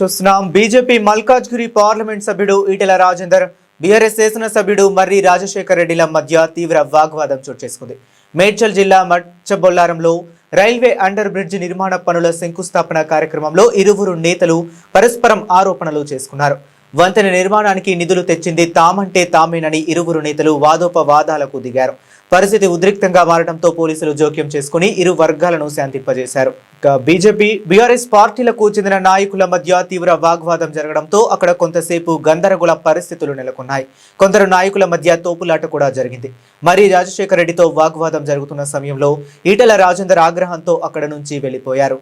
చూస్తున్నాం. BJP Malkajgiri parliament సభ్యుడు Etela Rajender, BRS శాసన సభ్యుడు మర్రి రాజశేఖర్ రెడ్డిల మధ్య తీవ్ర వాగ్వాదం చోటు చేసుకుంది. మేడ్చల్ జిల్లా మచ్చబొల్లారంలో రైల్వే అండర్ బ్రిడ్జ్ నిర్మాణ పనుల శంకుస్థాపన కార్యక్రమంలో ఇరువురు నేతలు పరస్పరం ఆరోపణలు చేసుకున్నారు. వంతెన నిర్మాణానికి నిధులు తెచ్చింది తామంటే తామేనని ఇరువురు నేతలు వాదోపవాదాలకు దిగారు. పరిస్థితి ఉద్రిక్తంగా మారడంతో పోలీసులు జోక్యం చేసుకుని ఇరు వర్గాలను శాంతింపజేశారు. బీజేపీ బీఆర్ఎస్ పార్టీలకు చెందిన నాయకుల మధ్య తీవ్ర వాగ్వాదం జరగడంతో అక్కడ కొంతసేపు గందరగోళ పరిస్థితులు నెలకొన్నాయి. కొందరు నాయకుల మధ్య తోపులాట కూడా జరిగింది. మర్రి రాజశేఖర్ రెడ్డితో వాగ్వాదం జరుగుతున్న సమయంలో ఈటెల రాజేందర్ ఆగ్రహంతో అక్కడ నుంచి వెళ్లిపోయారు.